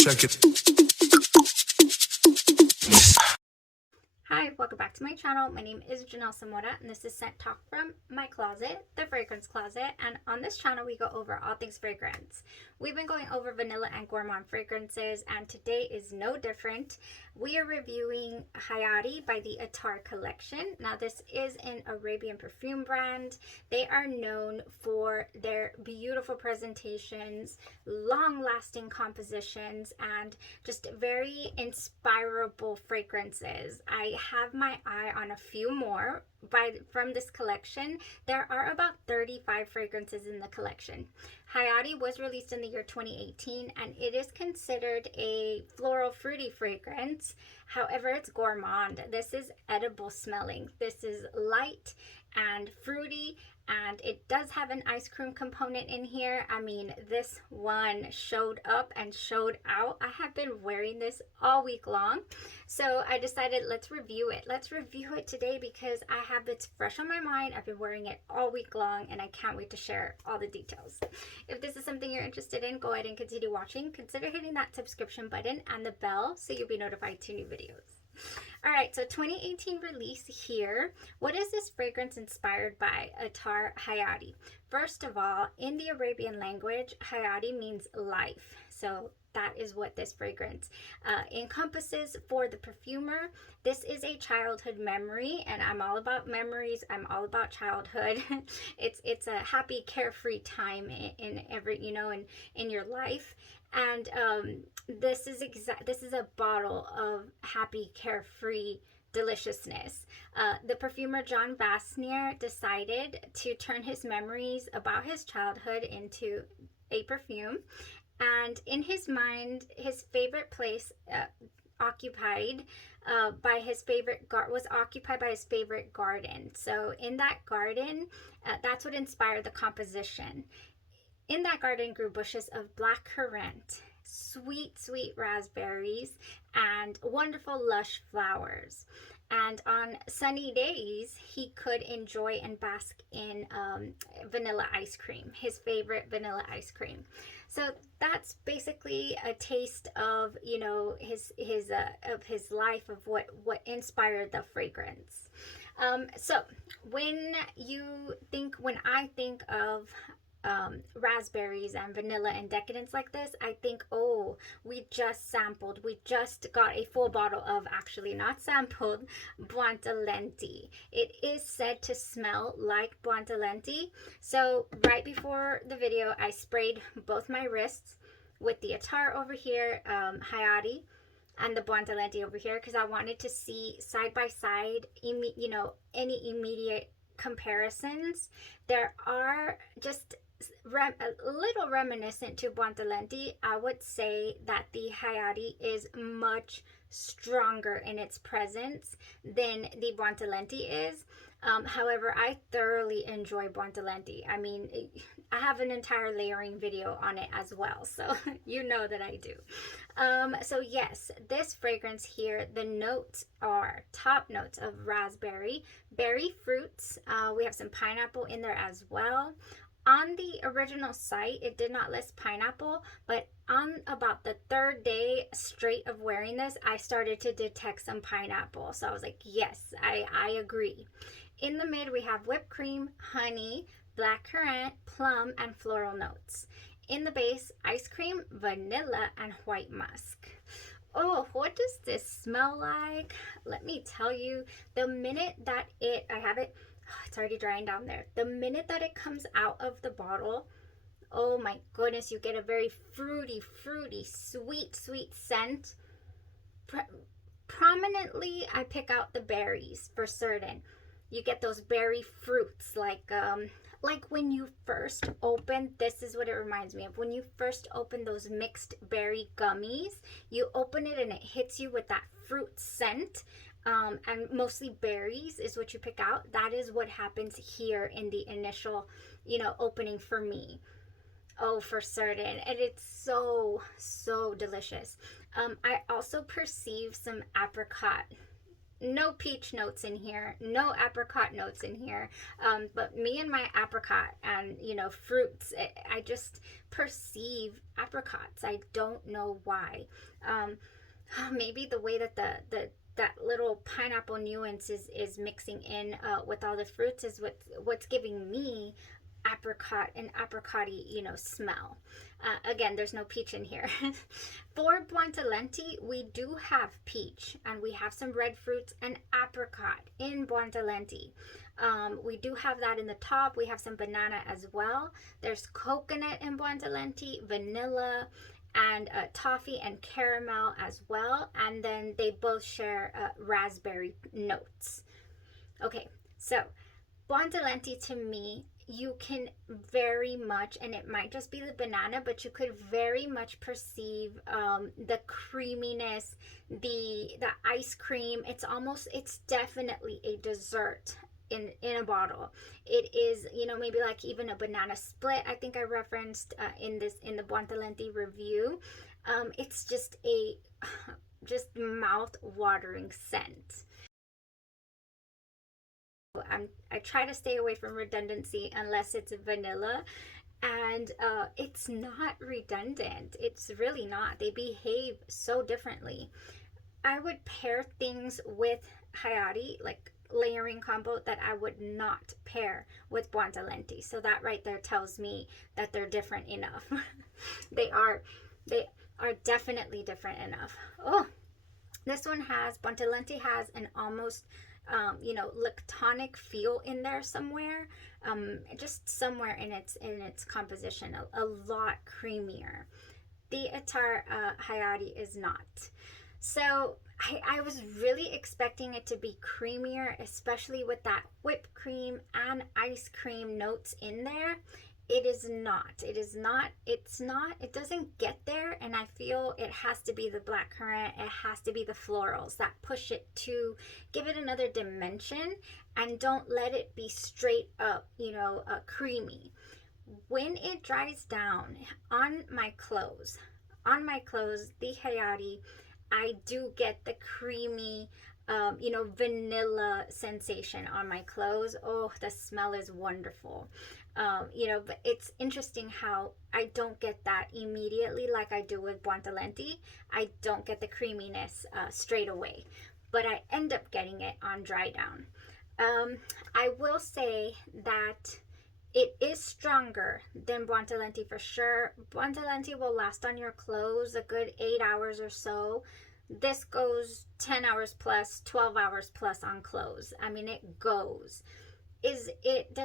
Check it. Hi, welcome back to my channel. My name is Janelle Samora, and this is Scent Talk from my closet, the fragrance closet. And on this channel, we go over all things fragrance. We've been going over Vanilla and Gourmand fragrances, and today is no different. We are reviewing Hayati by the Attar collection. Now, this is an Arabian perfume brand. They are known for their beautiful presentations, long-lasting compositions, and just very inspirable fragrances. I have my eye on a few more from this collection. There are about 35 fragrances in the collection. Hayati was released in the year 2018, and it is considered a floral fruity fragrance. However, it's gourmand. This is edible smelling. This is light and fruity, and it does have an ice cream component in here. I mean, this one showed up and showed out. I have been wearing this all week long, so I decided let's review it. Let's review it today because I have it fresh on my mind. I've been wearing it all week long, and I can't wait to share all the details. If this is something you're interested in, go ahead and continue watching. Consider hitting that subscription button and the bell so you'll be notified to new videos. All right, so 2018 release here. What is this fragrance inspired by? Attar Hayati. First of all, in the Arabian language, Hayati means life. So that is what this fragrance encompasses for the perfumer. This is a childhood memory, and I'm all about memories. I'm all about childhood. it's a happy, carefree time in every, in your life. And this is a bottle of happy, carefree deliciousness. The perfumer John Vassnier decided to turn his memories about his childhood into a perfume, and in his mind, his favorite place occupied by his favorite garden. So in that garden, that's what inspired the composition. In that garden grew bushes of black currant, sweet, sweet raspberries, and wonderful lush flowers. And on sunny days, he could enjoy and bask in vanilla ice cream, his favorite vanilla ice cream. So that's basically a taste of, his life, of what inspired the fragrance. So when I think of raspberries and vanilla and decadence like this, I think, oh, we just got a full bottle of, actually not sampled, Buontalenti. It is said to smell like Buontalenti. So right before the video, I sprayed both my wrists with the Attar over here, Hayati, and the Buontalenti over here, because I wanted to see side by side, any immediate comparisons. There are just a little reminiscent to Buontalenti. I would say that the Hayati is much stronger in its presence than the Buontalenti is. However, I thoroughly enjoy Buontalenti. I mean, I have an entire layering video on it as well, so you know that I do. So yes, this fragrance here, the notes are top notes of raspberry, berry fruits. We have some pineapple in there as well. On the original site, it did not list pineapple, but on about the third day straight of wearing this, I started to detect some pineapple. So I was like, yes, I agree. In the mid, we have whipped cream, honey, black currant, plum, and floral notes. In the base, ice cream, vanilla, and white musk. Oh, what does this smell like? Let me tell you, the minute that I have it, it's already drying down there. The minute that it comes out of the bottle, oh my goodness, you get a very fruity, sweet scent. Prominently, I pick out the berries for certain. You get those berry fruits, like when you first open, this is what it reminds me of. When you first open those mixed berry gummies, you open it and it hits you with that fruit scent. And mostly berries is what you pick out. That is what happens here in the initial, opening for me. Oh, for certain. And it's so delicious. I also perceive some apricot no peach notes in here, no apricot notes in here. But me and my apricot and, you know, fruits, I just perceive apricots. I don't know why. Maybe the way that that little pineapple nuance is mixing in with all the fruits is what's giving me apricot and apricot-y, you know, smell. Again, there's no peach in here. For Buontalenti, we do have peach, and we have some red fruits and apricot in Buontalenti. We do have that in the top. We have some banana as well. There's coconut in Buontalenti, vanilla, and toffee and caramel as well. And then they both share raspberry notes. Okay, so Buontalenti to me, you can very much, and it might just be the banana, but you could very much perceive the creaminess, the ice cream. It's definitely a dessert in a bottle. It is, you know, maybe like even a banana split, I think I referenced in the Buontalenti review. It's just a mouth watering scent. I try to stay away from redundancy unless it's vanilla, and it's not redundant. It's really not. They behave so differently. I would pair things with Hayati, like layering combo, that I would not pair with Buontalenti. So that right there tells me that they're different enough. they are definitely different enough. Oh, this one Buontalenti has an almost you know, lactonic feel in there somewhere, just somewhere in its composition, a lot creamier. The Attar Hayati is not. So I was really expecting it to be creamier, especially with that whipped cream and ice cream notes in there. It is not. It doesn't get there, and I feel it has to be the blackcurrant, it has to be the florals that push it to give it another dimension, and don't let it be straight up, you know, creamy. When it dries down on my clothes, the Hayati, I do get the creamy, you know, vanilla sensation on my clothes. Oh, the smell is wonderful. You know, but it's interesting how I don't get that immediately like I do with Buontalenti. I don't get the creaminess straight away, but I end up getting it on dry down. I will say that it is stronger than Buontalenti for sure. Buontalenti will last on your clothes a good 8 hours or so. This goes 10 hours plus, 12 hours plus on clothes. I mean, it goes. Does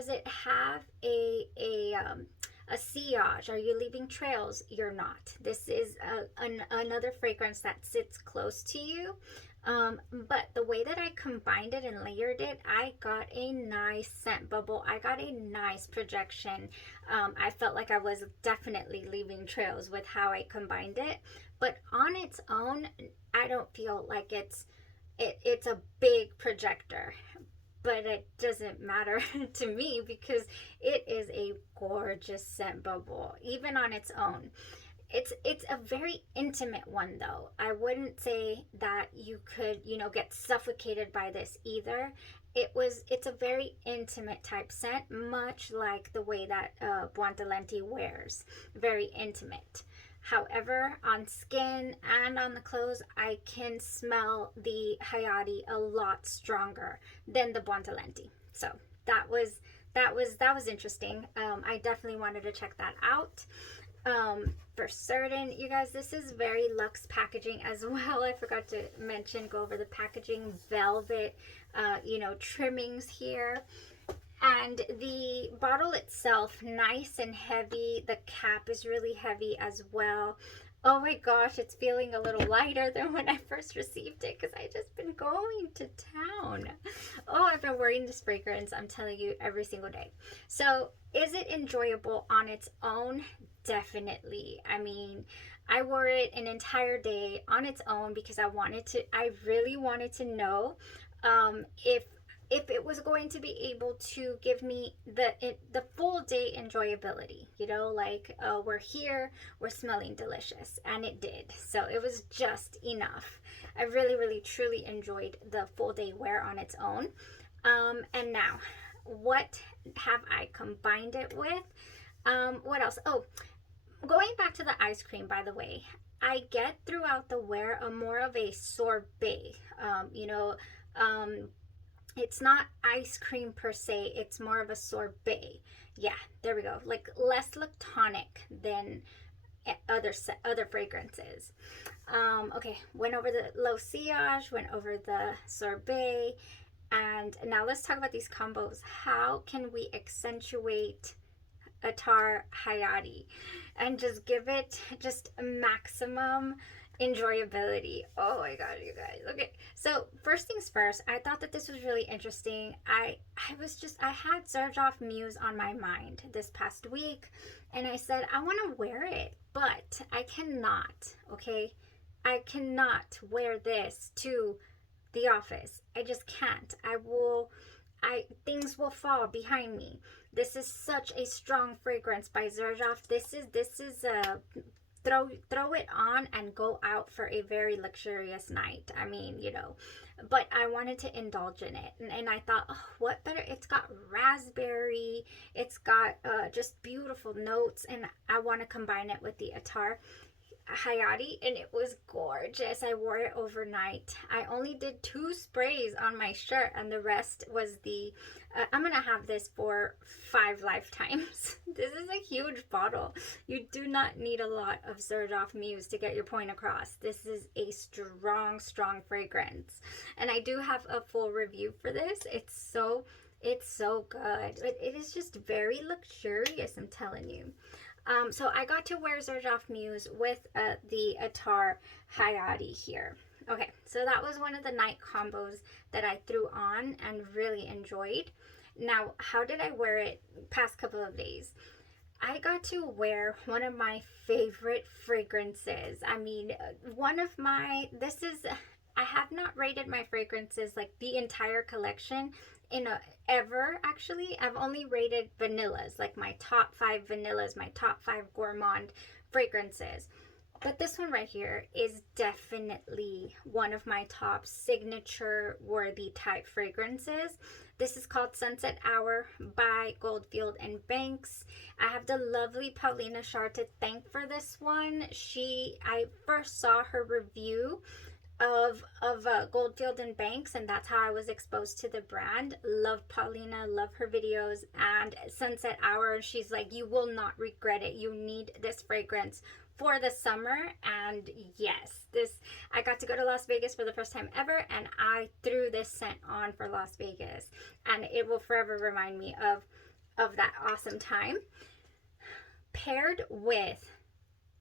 it have a sillage? Are you leaving trails? You're not. This is another fragrance that sits close to you. But the way that I combined it and layered it, I got a nice scent bubble. I got a nice projection. I felt like I was definitely leaving trails with how I combined it. But on its own, I don't feel like it's a big projector. But it doesn't matter to me because it is a gorgeous scent bubble, even on its own. It's a very intimate one though. I wouldn't say that you could, you know, get suffocated by this either. It's a very intimate type scent, much like the way that Buontalenti wears. Very intimate. However, on skin and on the clothes, I can smell the Hayati a lot stronger than the Buontalenti. So that was interesting. I definitely wanted to check that out. For certain, you guys, this is very luxe packaging as well. I forgot to go over the packaging. Velvet, you know, trimmings here. And the bottle itself, nice and heavy. The cap is really heavy as well. Oh my gosh, it's feeling a little lighter than when I first received it because I just been going to town. Oh, I've been wearing this fragrance, I'm telling you, every single day. So is it enjoyable on its own? Definitely. I mean, I wore it an entire day on its own because I really wanted to know if if it was going to be able to give me the full day enjoyability, you know, like we're here, we're smelling delicious, and it did. So it was just enough. I really, really, truly enjoyed the full day wear on its own. And now, what have I combined it with? What else? Oh, going back to the ice cream, by the way, I get throughout the wear a more of a sorbet. You know, it's not ice cream per se, it's more of a sorbet. Yeah, there we go. Like less lactonic than other fragrances. Okay, went over the low sillage, went over the sorbet, and now let's talk about these combos. How can we accentuate Attar Hayati and just give it just maximum enjoyability? Oh my god, you guys. Okay, so first things first, I thought that this was really interesting. I had Xerjoff Muse on my mind this past week, and I said I want to wear it, but I cannot. Okay, I cannot wear this to the office. I just can't. Things will fall behind me. This is such a strong fragrance by Xerjoff. This is a throw it on and go out for a very luxurious night. I mean, you know, but I wanted to indulge in it, and I thought, oh, what better? It's got raspberry, it's got just beautiful notes, and I want to combine it with the Attar Hayati, and it was gorgeous. I wore it overnight. I only did 2 sprays on my shirt, and the rest was the I'm gonna have this for 5 lifetimes. This is a huge bottle. You do not need a lot of Xerjoff Muse to get your point across. This is a strong fragrance, and I do have a full review for this. It's so good. It is just very luxurious, I'm telling you. So I got to wear Xerjoff Muse with the Attar Hayati here. Okay, so that was one of the night combos that I threw on and really enjoyed. Now, how did I wear it past couple of days? I got to wear one of my favorite fragrances. I mean, I have not rated my fragrances, like the entire collection, ever actually. I've only rated vanillas, like my top 5 vanillas, my top 5 gourmand fragrances. But this one right here is definitely one of my top signature worthy type fragrances. This is called Sunset Hour by Goldfield and Banks. I have the lovely Paulina Shar to thank for this one. I first saw her review of Goldfield and Banks, and that's how I was exposed to the brand. Love Paulina, love her videos, and Sunset Hour, she's like, you will not regret it. You need this fragrance for the summer. And yes, I got to go to Las Vegas for the first time ever, and I threw this scent on for Las Vegas, and it will forever remind me of that awesome time. Paired with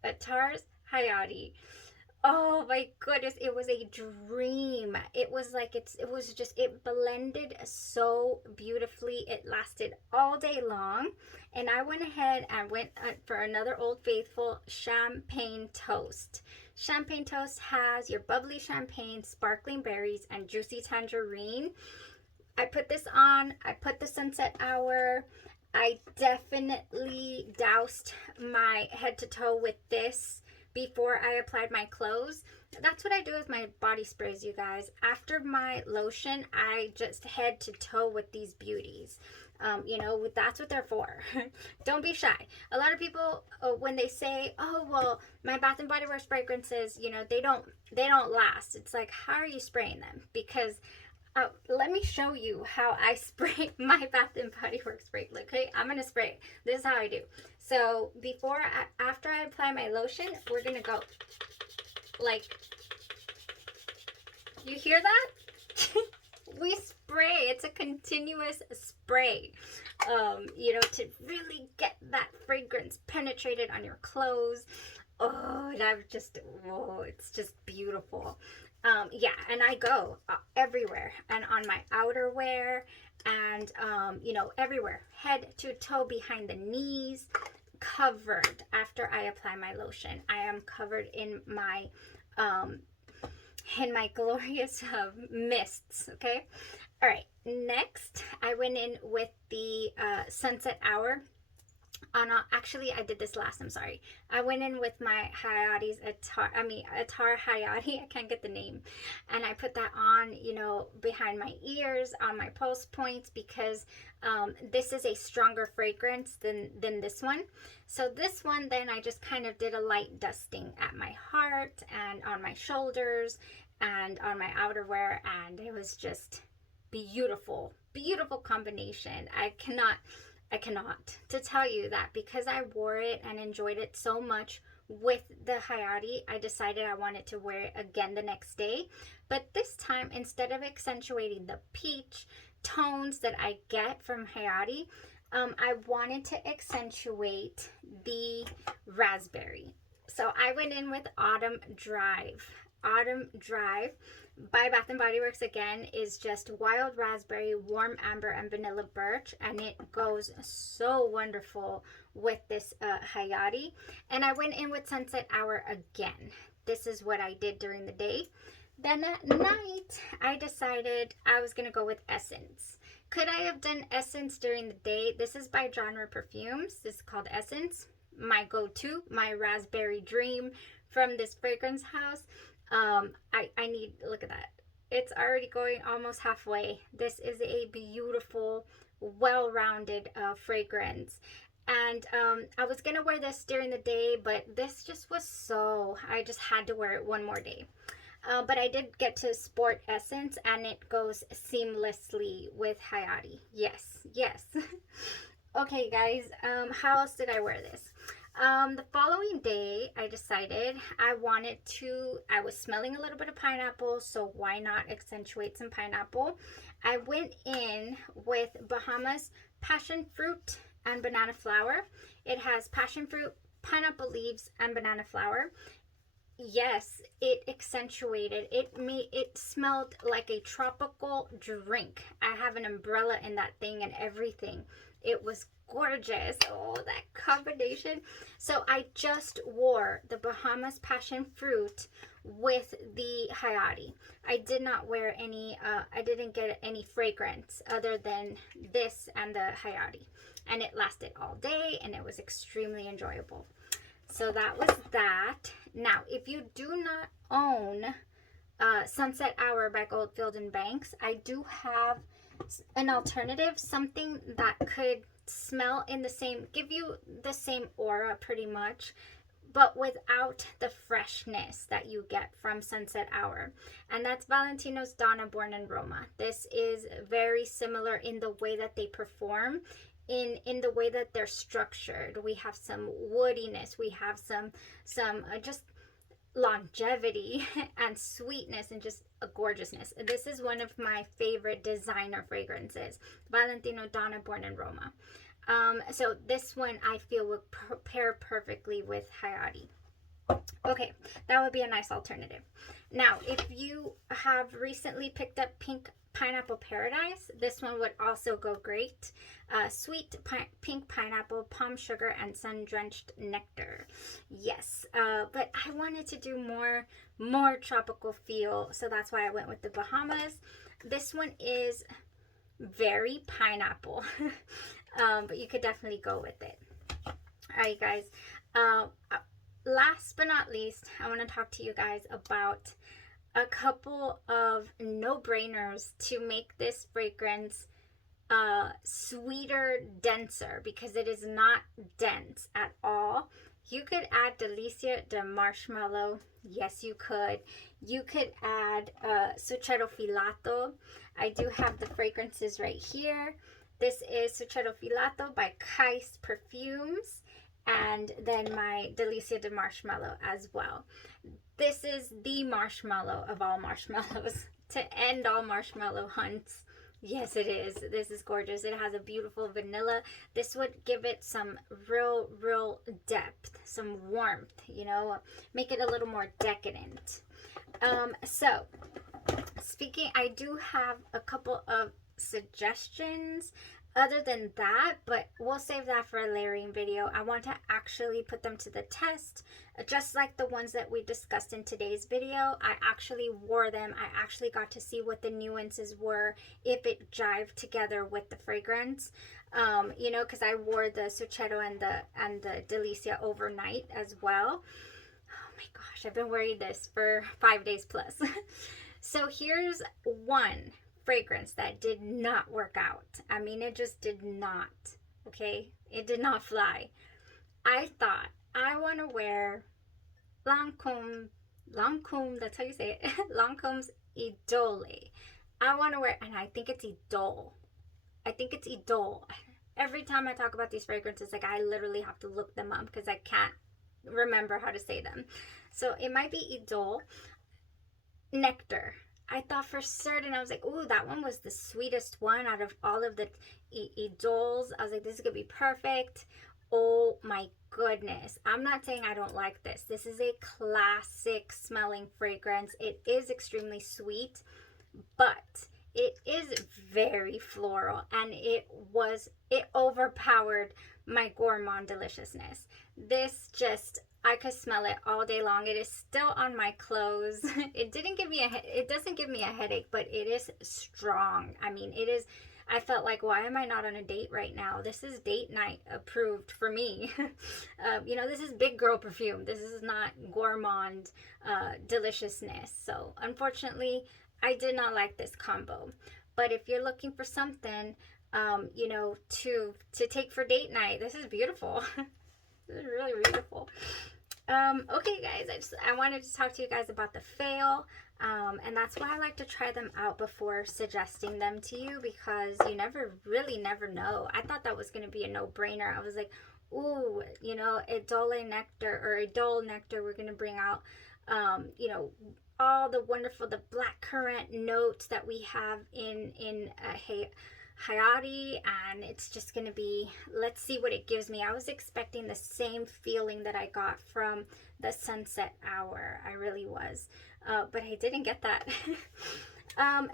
Attar's Hayati. Oh my goodness, it was a dream. It was like it blended so beautifully. It lasted all day long, and I went ahead and went for another Old Faithful champagne toast. Champagne toast has your bubbly champagne, sparkling berries, and juicy tangerine. I put this on. I put the Sunset Hour. I definitely doused my head to toe with this before I applied my clothes. That's what I do with my body sprays, you guys. After my lotion, I just head to toe with these beauties. You know, that's what they're for. Don't be shy. A lot of people, when they say, oh, well, my Bath & Body Works fragrances, you know, they don't last. It's like, how are you spraying them? Because let me show you how I spray my Bath & Body Works spray. Okay, I'm going to spray it. This is how I do. So after I apply my lotion, we're going to go like, you hear that? We spray. It's a continuous spray, you know, to really get that fragrance penetrated on your clothes. Oh, and it's just beautiful. Yeah, and I go everywhere, and on my outerwear, and you know, everywhere, head to toe, behind the knees, covered. After I apply my lotion, I am covered in my glorious mists. Okay, All right, next I went in with the Sunset Hour. Oh no, actually I did this last, I'm sorry. I went in with my Hayati's Attar Hayati, I can't get the name. And I put that on, you know, behind my ears, on my pulse points, because this is a stronger fragrance than this one. So this one, then I just kind of did a light dusting at my heart and on my shoulders and on my outerwear, and it was just beautiful, beautiful combination. I cannot to tell you that because I wore it and enjoyed it so much with the Hayati, I decided I wanted to wear it again the next day. But this time, instead of accentuating the peach tones that I get from Hayati, I wanted to accentuate the raspberry. So I went in with Autumn Drive. Autumn Drive by Bath and Body Works, again, is just wild raspberry, warm amber, and vanilla birch, and it goes so wonderful with this Hayati. And I went in with Sunset Hour again. This is what I did during the day. Then at night, I decided I was going to go with Essence. Could I have done Essence during the day? This is by Genre Perfumes. This is called Essence. My go-to, my raspberry dream from this fragrance house. I need, look at that. It's already going almost halfway. This is a beautiful, well-rounded fragrance. And I was going to wear this during the day, but this just was so, I just had to wear it one more day. But I did get to sport Essence, and it goes seamlessly with Hayati. Yes, yes. Okay, guys, how else did I wear this? The following day, I decided I was smelling a little bit of pineapple, so why not accentuate some pineapple? I went in with Bahamas Passion Fruit and Banana Flower. It has passion fruit, pineapple leaves, and banana flower. Yes, it accentuated. It smelled like a tropical drink. I have an umbrella in that thing and everything. It was gorgeous. Oh, that combination. So I just wore the Bahamas Passion Fruit with the Hayati. I did not wear any, I didn't get any fragrance other than this and the Hayati. And it lasted all day and it was extremely enjoyable. So that was that. Now, if you do not own Sunset Hour by Goldfield and Banks, I do have an alternative, something that could smell in the same, give you the same aura pretty much, but without the freshness that you get from Sunset Hour. And that's Valentino's Donna Born in Roma. This is very similar in the way that they perform, in the way that they're structured. We have some woodiness, we have some just longevity and sweetness and just a gorgeousness. This is one of my favorite designer fragrances, Valentino Donna Born in Roma. So this one I feel would pair perfectly with Hayati. Okay, that would be a nice alternative. Now, if you have recently picked up Pink Pineapple Paradise, this one would also go great. Sweet pink pineapple, palm sugar, and sun-drenched nectar. Yes, but I wanted to do more tropical feel, so that's why I went with the Bahamas. This one is very pineapple, but you could definitely go with it. All right, guys. Last but not least, I want to talk to you guys about a couple of no-brainers to make this fragrance sweeter, denser, because it is not dense at all. You could add Delicia de Marshmallow. Yes, you could. You could add Sucero Filato. I do have the fragrances right here. This is Sucero Filato by Kais Perfumes, and then my Delicia de Marshmallow as well. This is the marshmallow of all marshmallows to end all marshmallow hunts. Yes, it is. This is gorgeous. It has a beautiful vanilla. This would give it some real depth, some warmth, you know, make it a little more decadent. So, speaking, I do have a couple of suggestions other than that, but we'll save that for a layering video. I want to actually put them to the test, just like the ones that we discussed in today's video. I actually wore them. I actually got to see what the nuances were, if it jived together with the fragrance. You know, because I wore the Suchetto and the Delicia overnight as well. Oh my gosh, I've been wearing this for 5 days plus. So here's one fragrance that did not work out. I mean, it just did not. Okay, it did not fly. I thought I want to wear Lancôme, that's how you say it, Lancome's Idole. I want to wear, and I think it's Idole. I think it's Idole. Every time I talk about these fragrances, like, I literally have to look them up because I can't remember how to say them. So it might be Idole. Nectar. I thought for certain, I was like, ooh, that one was the sweetest one out of all of the Idols. I was like, this is gonna be perfect. Oh my goodness. I'm not saying I don't like this. This is a classic smelling fragrance. It is extremely sweet, but it is very floral, and it overpowered my Gourmand deliciousness. This just, I could smell it all day long. It is still on my clothes. It doesn't give me a headache, but it is strong. I mean, it is, I felt like, why am I not on a date right now? This is date night approved for me. You know, this is big girl perfume. This is not Gourmand deliciousness. So unfortunately, I did not like this combo. But if you're looking for something, you know, to take for date night, this is beautiful. This is really beautiful. Okay guys, I wanted to talk to you guys about the fail, and that's why I like to try them out before suggesting them to you, because you never know. I thought that was going to be a no-brainer. I was like, ooh, you know, Idole Nectar or Idole Nectar, we're going to bring out, you know, all the wonderful, the blackcurrant notes that we have in Hayati, and it's just gonna be, let's see what it gives me. I was expecting the same feeling that I got from the Sunset Hour. I really was, but I didn't get that.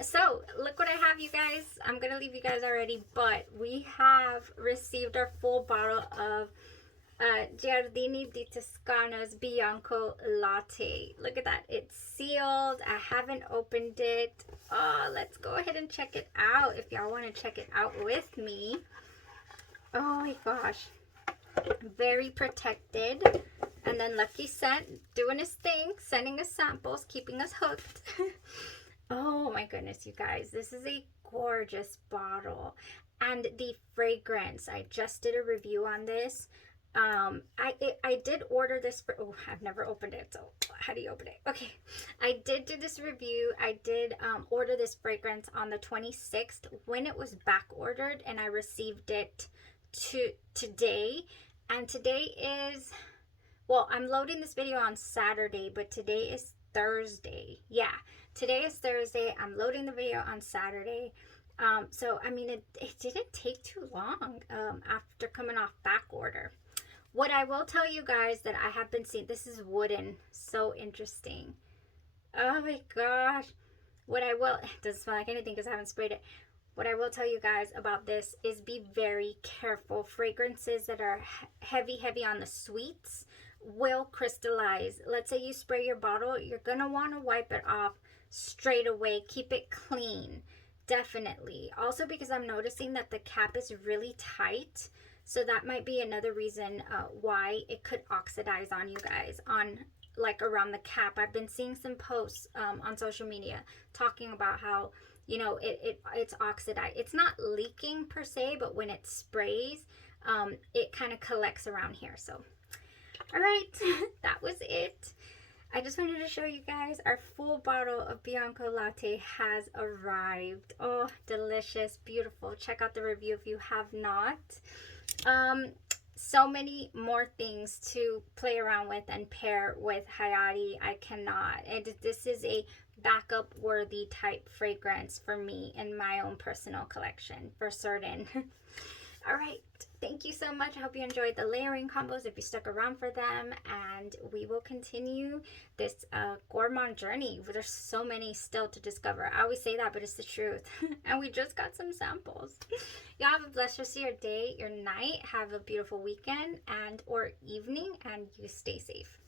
So look what I have, you guys. I'm gonna leave you guys already, but we have received our full bottle of Giardini di Toscana's Bianco Latte. Look at that. It's sealed. I haven't opened it. Let's go ahead and check it out if y'all want to check it out with me. Oh my gosh. Very protected. And then Lucky Scent doing his thing, sending us samples, keeping us hooked. Oh my goodness, you guys. This is a gorgeous bottle. And the fragrance, I just did a review on this. I did order this for, oh, I've never opened it, so how do you open it? Okay, I did do this review. I did order this fragrance on the 26th when it was back ordered, and I received it today. And today is, well, I'm loading this video on Saturday, but today is Thursday. Yeah, today is Thursday. I'm loading the video on Saturday. So I mean, it didn't take too long after coming off back order. What I will tell you guys that I have been seeing, this is wooden, so interesting. Oh my gosh. What I will, it doesn't smell like anything because I haven't sprayed it. What I will tell you guys about this is be very careful. Fragrances that are heavy on the sweets will crystallize. Let's say you spray your bottle, you're going to want to wipe it off straight away. Keep it clean, definitely. Also because I'm noticing that the cap is really tight. So that might be another reason why it could oxidize on you guys, on like around the cap. I've been seeing some posts on social media talking about how, you know, it's oxidized. It's not leaking per se, but when it sprays, it kind of collects around here. So, all right, that was it. I just wanted to show you guys our full bottle of Bianco Latte has arrived. Oh, delicious, beautiful. Check out the review if you have not. So many more things to play around with and pair with Hayati. I cannot. This is a backup worthy type fragrance for me in my own personal collection for certain. All right. Thank you so much. I hope you enjoyed the layering combos if you stuck around for them. And we will continue this gourmand journey. There's so many still to discover. I always say that, but it's the truth. And we just got some samples. Y'all have a blessed rest of your day, your night. Have a beautiful weekend and or evening, and you stay safe.